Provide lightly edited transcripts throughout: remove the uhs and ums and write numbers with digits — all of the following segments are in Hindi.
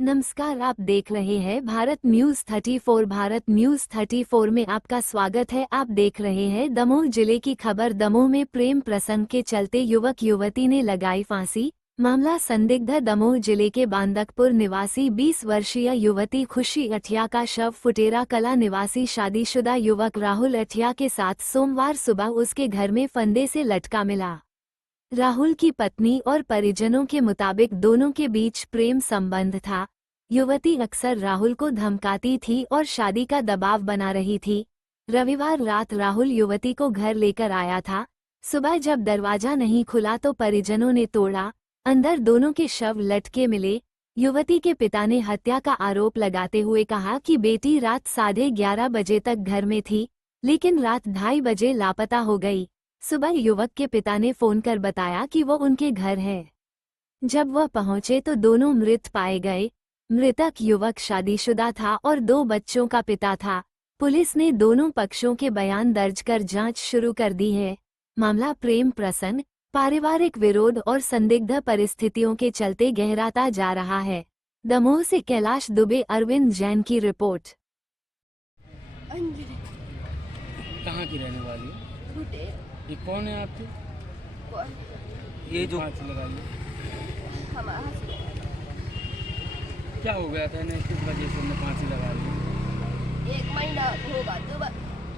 नमस्कार, आप देख रहे हैं भारत न्यूज 34। भारत न्यूज 34 में आपका स्वागत है। आप देख रहे हैं दमोह जिले की खबर। दमोह में प्रेम प्रसंग के चलते युवक युवती ने लगाई फांसी। मामला संदिग्ध। दमोह जिले के बांदकपुर निवासी 20 वर्षीय युवती खुशी अठिया का शव फुटेरा कला निवासी शादीशुदा युवक राहुल अठिया के साथ सोमवार सुबह उसके घर में फंदे से लटका मिला। राहुल की पत्नी और परिजनों के मुताबिक दोनों के बीच प्रेम संबंध था। युवती अक्सर राहुल को धमकाती थी और शादी का दबाव बना रही थी। रविवार रात राहुल युवती को घर लेकर आया था। सुबह जब दरवाजा नहीं खुला तो परिजनों ने तोड़ा। अंदर दोनों के शव लटके मिले। युवती के पिता ने हत्या का आरोप लगाते हुए कहा कि बेटी रात 11:30 बजे तक घर में थी, लेकिन रात 2:30 बजे लापता हो गई। सुबह युवक के पिता ने फोन कर बताया कि वो उनके घर है। जब वह पहुंचे तो दोनों मृत पाए गए। मृतक युवक शादीशुदा था और 2 बच्चों का पिता था। पुलिस ने दोनों पक्षों के बयान दर्ज कर जांच शुरू कर दी है। मामला प्रेम प्रसंग, पारिवारिक विरोध और संदिग्ध परिस्थितियों के चलते गहराता जा रहा है। दमोह से कैलाश दुबे, अरविंद जैन की रिपोर्ट। कहाँ की रहने वाली है? ये कौन है आपके? ये जो फांसी लगाई है, क्या हो गया था? किस वजह से उन्हें फांसी लगा ली? 1 महीना होगा तो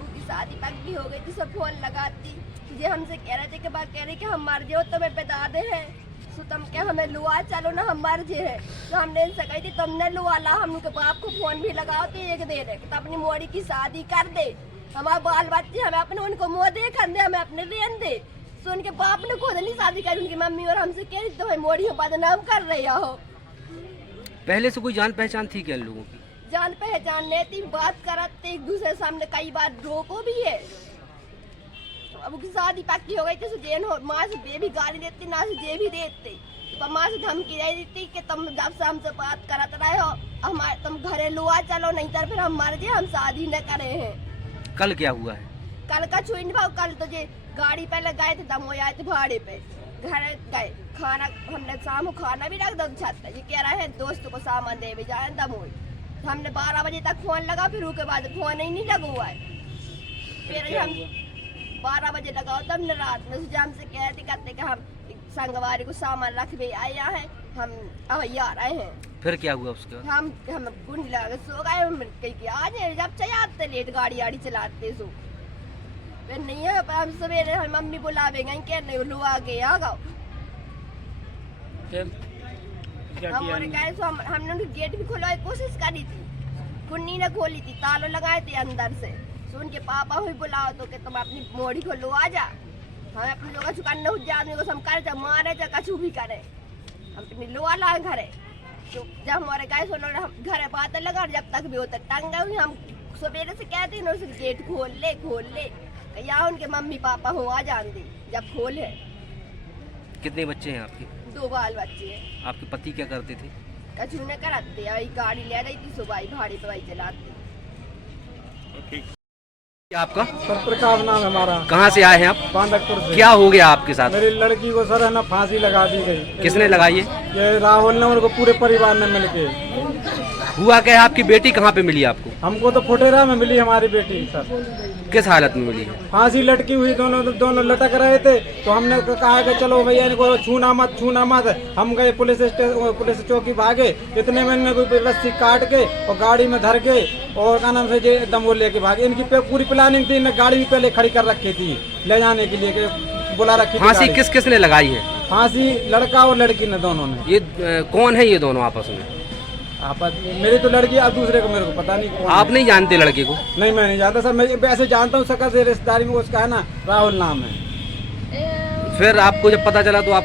उसकी शादी पक्की हो गई थी। सब फोन लगाती ये हमसे कह रहे थे कि बात कह रहे कि हम मर जाओ तो मैं बता दे है सो तुम क्या हमें लुआ चलो ना, हम मर जे है। तो हमने इनसे कही थी तुमने लुआ ला, हम उनके बाप को फोन भी लगाओ तो एक दे रहे तो अपनी मोड़ी की शादी कर दे। हमारे बाल बच्चे हमें अपने उनको मुँह देखा दे, हमें अपने रेन दे। तो उनके बाप ने खुद नहीं शादी करी, उनकी मम्मी और हमसे कह रही तो मोड़ी बदनाम कर रही हो। पहले से कोई जान पहचान थी क्या लोगों की? जान पहचान नहीं थी, बात करते एक दूसरे सामने कई बार रोको भी है। अब उसकी शादी पक्की हो गई थी, जेन हो माँ से ये भी गाली देती ना से ये भी देते। तो माँ से धमकी दे देती कि तुम जब से हमसे बात करत रहे हो हमारे तुम घरे लुआ चलो, नहीं तो फिर हम मर जाए, हम शादी न करे हैं। कल क्या हुआ है? कल का छुई नहीं भाव। कल तो ये गाड़ी पहले गए थे, दमोह आए थे भाड़े पे, घर गए खाना हमने शाम को खाना भी रख दो छत पे। ये कह रहे हैं दोस्तों को सामान दे भी जाए दमोह। तो हमने 12 बजे तक फोन लगा, फिर उसके बाद फोन ही नहीं लगा हुआ है। फिर हम 12 बजे लगाओ तब हमने रात में हमसे कह रहे कहते कि हम संगवारी को सामान रख भी आए हैं, हम अब आ रहे हैं। फिर क्या हुआ उसके बाद? हम कुंड लगा सो गए। हम कहीं आज जब चलाते लेट गाड़ी आड़ी चलाते सो फिर नहीं है। पर हम सवेरे हम मम्मी बुलावे गए क्या नहीं लो आगे आ गओ। हमारे गए तो हमने गेट भी खुलवाने की कोशिश करी थी, कुन्नी ने खोली थी, तालों लगाए थे अंदर से। तो उनके पापा हुई बुलाओ तो कि तुम अपनी मोड़ी को लो आ जा, हमें अपनी लोग चुकाने आदमी को हम करे मारे जा कछु भी करे, हम अपनी लो ला घरे। तो जब हमारे गए सो घरे बात लगा, जब तक भी होता टंग गए। हम सवेरे से कहते हैं उसे गेट खोल ले या उनके मम्मी पापा हो आ जान दी जब खोल है। कितने बच्चे हैं आपके? 2 बाल बच्चे हैं। आपके पति क्या करते थे? कछु ने कराते गाड़ी ले रही थी सुबह भाड़ी पे चलाती। क्या आपका? सर प्रकाश नाम है हमारा। कहाँ से आए हैं आप? बांदकपुर से। क्या हो गया आपके साथ? मेरी लड़की को सर है ना फांसी लगा दी गई। किसने लगाई है? ये राहुल ने उनको पूरे परिवार ने मिलके। हुआ क्या है? आपकी बेटी कहाँ पे मिली आपको? हमको तो फुटेरा में मिली हमारी बेटी सर। किस हालत में मिली है? फांसी लटकी हुई, दोनों लटक रहे थे। तो हमने कहा कि चलो भैया इनको छूना मत। हम गए पुलिस चौकी भागे। इतने में इनने कोई रस्सी काट के और गाड़ी में धर के और क्या नाम से दमोह लेके भागे। इनकी पूरी प्लानिंग थी, इन्हें गाड़ी भी पहले खड़ी कर रखी थी ले जाने के लिए, बुला रखी। फांसी किस ने लगाई है? फांसी लड़का और लड़की ने, दोनों ने। ये कौन है ये दोनों आपस में? मेरी तो लड़की, अब दूसरे को मेरे को पता नहीं कौन। आप नहीं जानते लड़के को? नहीं मैं नहीं जानता सर, मैं ऐसे जानता हूँ सकल से रिश्तेदारी में, उसका है ना राहुल नाम है। फिर आपको जब पता चला तो आप?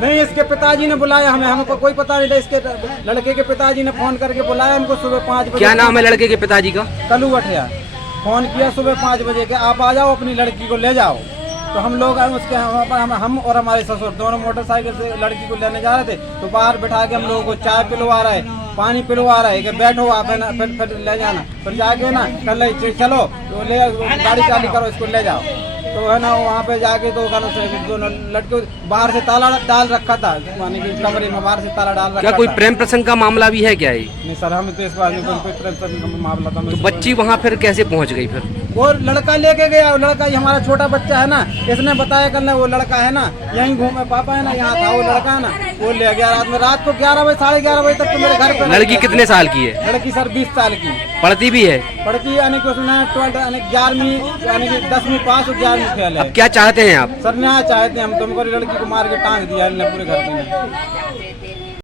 नहीं, इसके पिताजी ने बुलाया हमें, हमको कोई पता नहीं था। इसके लड़के के पिताजी ने फोन करके बुलाया हमको सुबह 5 बजे। क्या नाम है लड़के के पिताजी का? कलू अठिया। फोन किया सुबह 5 बजे के आप आ जाओ, अपनी लड़की को ले जाओ। तो हम लोग उसके हम और हमारे ससुर दोनों मोटरसाइकिल से लड़की को लेने जा रहे थे। तो बाहर बैठा के हम लोगों को चाय पिलवा रहा है, पानी पिलवा रहा है कि बैठो आप है ना, फिर ले जाना। फिर जाके ना कल चलो तो ले गाड़ी चालू करो, इसको ले जाओ। तो है ना वहाँ पे जाके तो दोनों लड़के बाहर से ताला डाल रखा था, माने कि कमरे में बाहर से ताला डाल रखा क्या कोई था। प्रेम प्रसंग का मामला भी है क्या ये? नहीं सर, हमें तो इस बार में कोई प्रेम प्रसंग का मामला था। तो बच्ची वहाँ फिर कैसे पहुँच गई फिर? वो लड़का लेके गया, वो लड़का, ये हमारा छोटा बच्चा है ना, इसने बताया कल वो लड़का है ना यहीं घूमे, पापा है ना यहाँ था, वो लड़का है ना वो ले गया रात को 11 बजे 11:30 बजे तक तो मेरे घर पे। लड़की कितने साल की है? लड़की सर 20 साल की पढ़ती भी है? पढ़ती यानी कि उसने 11वीं यानी कि 10वीं पास और 11वीं फेल है। अब क्या चाहते हैं आप? सर न्याय चाहते हैं हम, तुमको लड़की को मार के टांग दिया इन्होंने पूरे घर में।